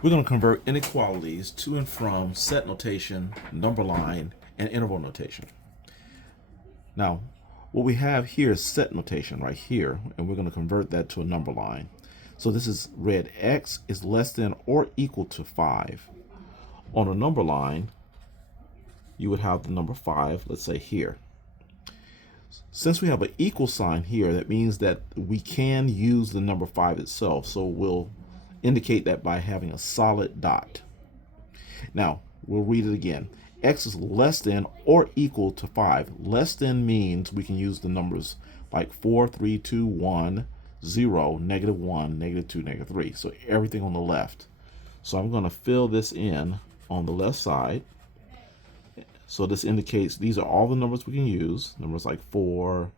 We're going to convert inequalities to and from set notation, number line, and interval notation. Now, what we have here is set notation right here, and we're going to convert that to a number line. So this is read x is less than or equal to 5. On a number line, you would have the number 5, let's say here. Since we have an equal sign here, that means that we can use the number 5 itself. So we'll indicate that by having a solid dot. Now, we'll read it again. X is less than or equal to 5. Less than means we can use the numbers like 4, 3, 2, 1, 0, -1, -2, -3. So everything on the left. So I'm going to fill this in on the left side. So this indicates these are all the numbers we can use. Numbers like 4,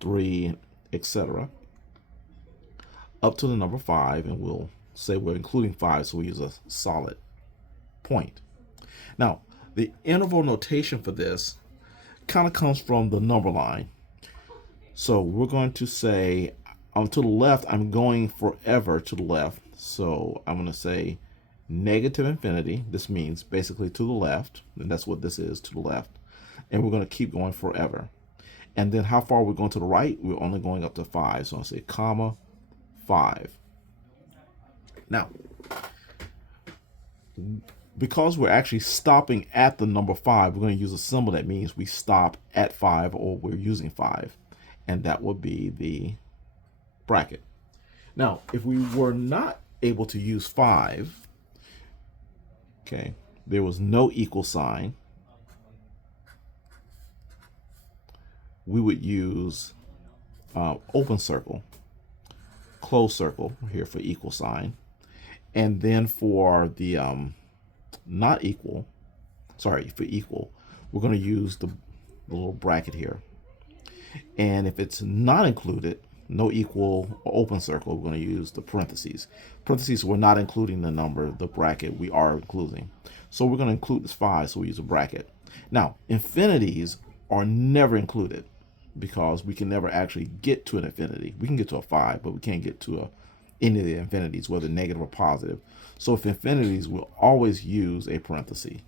3, etc. Up to the number 5, and we'll say we're including 5, so we use a solid point. Now, the interval notation for this kind of comes from the number line. So we're going to say to the left, I'm going forever to the left. So I'm going to say negative infinity. This means basically to the left, and that's what this is, to the left. And we're going to keep going forever. And then how far we're going to the right, we're only going up to 5. So I'll say comma 5. Now, because we're actually stopping at the number 5, we're going to use a symbol that means we stop at 5 or we're using 5. And that would be the bracket. Now, if we were not able to use 5, okay, there was no equal sign, we would use open circle, close circle here for equal sign. And then for the not equal, sorry, for equal, we're going to use the little bracket here. And if it's not included, no equal or open circle, we're going to use the parentheses. Parentheses, we're not including the number, the bracket we are including. So we're going to include this 5, so we use a bracket. Now, infinities are never included because we can never actually get to an infinity. We can get to a 5, but we can't get to any of the infinities, whether negative or positive. So if infinities, we'll always use a parenthesis.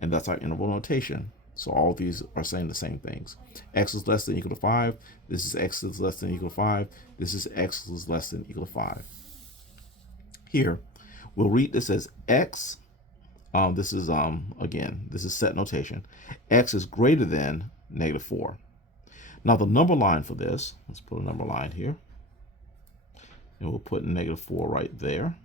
And that's our interval notation. So all these are saying the same things. X is less than or equal to 5. This is X is less than or equal to 5. This is X is less than or equal to 5. Here, we'll read this as X. This is, again, this is set notation. X is greater than -4. Now the number line for this, let's put a number line here. And we'll put -4 right there.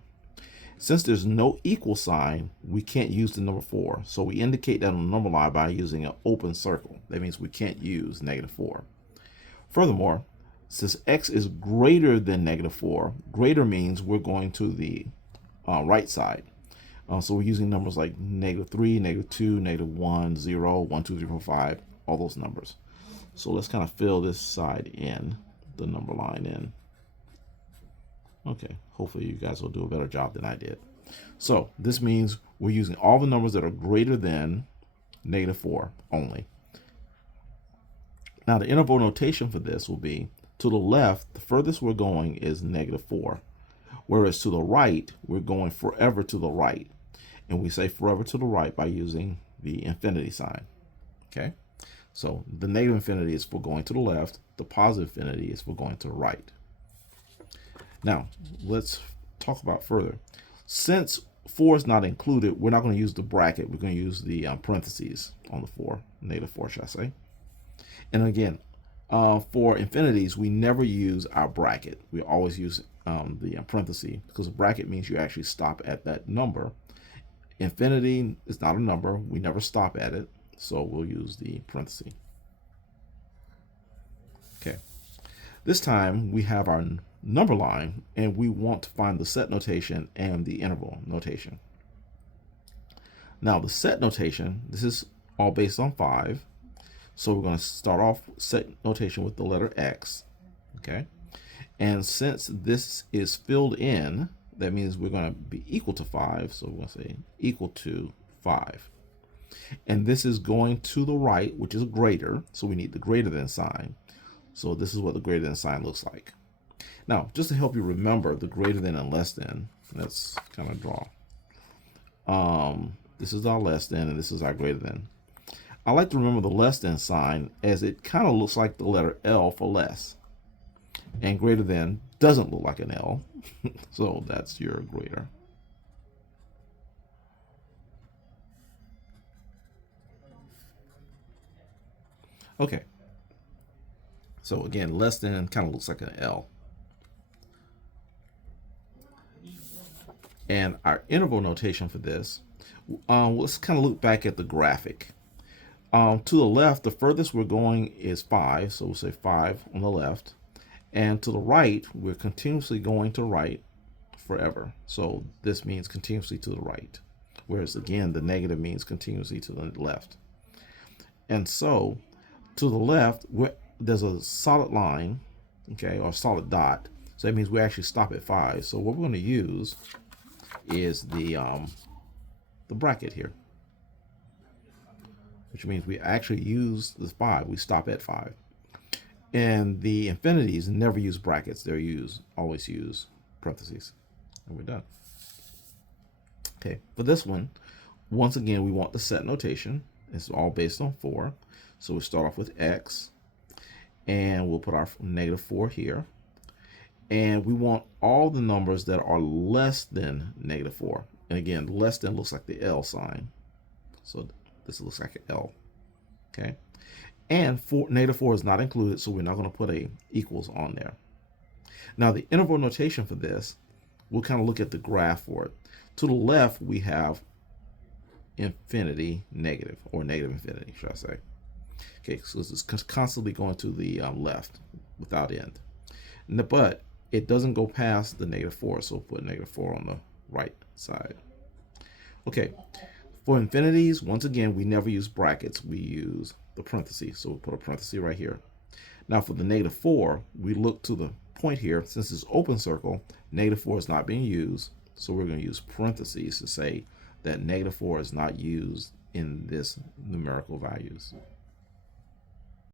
Since there's no equal sign, we can't use the number 4. So we indicate that on the number line by using an open circle. That means we can't use -4. Furthermore, since x is greater than -4, greater means we're going to the right side. So we're using numbers like -3, -2, -1, 0, 1, 2, 3, 4, 5, all those numbers. So let's kind of fill this side in, the number line in. Okay, hopefully you guys will do a better job than I did. So this means we're using all the numbers that are greater than -4 only. Now the interval notation for this will be, to the left, the furthest we're going is -4. Whereas to the right, we're going forever to the right. And we say forever to the right by using the infinity sign. Okay, so the negative infinity is for going to the left. The positive infinity is for going to the right. Now, let's talk about further. Since 4 is not included, we're not going to use the bracket. We're going to use the parentheses on the 4, -4, should I say. And again, for infinities, we never use our bracket. We always use the parenthesis because a bracket means you actually stop at that number. Infinity is not a number. We never stop at it, so we'll use the parenthesis. Okay. This time we have our number line, and we want to find the set notation and the interval notation. Now the set notation, this is all based on 5. So we're going to start off set notation with the letter X. Okay. And since this is filled in, that means we're going to be equal to 5. So we're going to say equal to 5. And this is going to the right, which is greater. So we need the greater than sign. So this is what the greater than sign looks like. Now, just to help you remember the greater than and less than, let's kind of draw. This is our less than, and this is our greater than. I like to remember the less than sign as it kind of looks like the letter L for less. And greater than doesn't look like an L. So that's your greater. Okay. So again, less than kind of looks like an L. And our interval notation for this, let's kind of look back at the graphic. To the left, the furthest we're going is 5, so we'll say 5 on the left. And to the right, we're continuously going to right forever. So this means continuously to the right. Whereas again, the negative means continuously to the left. And so to the left, there's a solid line, okay, or a solid dot. So that means we actually stop at 5. So what we're going to use is the bracket here, which means we actually use the 5. We stop at 5. And the infinities never use brackets. They're always use parentheses. And we're done. Okay, for this one, once again, we want the set notation. It's all based on 4. So we start off with x, and we'll put our -4 here. And we want all the numbers that are less than -4. And again, less than looks like the L sign. So this looks like an L. Okay. And -4 is not included, so we're not going to put a equals on there. Now the interval notation for this, we'll kind of look at the graph for it. To the left, we have infinity negative, or negative infinity, should I say. Okay, so it's constantly going to the left without end. But it doesn't go past the -4, so we'll put -4 on the right side. Okay, for infinities, once again, we never use brackets. We use the parentheses, so we'll put a parenthesis right here. Now for the -4, we look to the point here. Since it's open circle, -4 is not being used, so we're going to use parentheses to say that -4 is not used in this numerical values.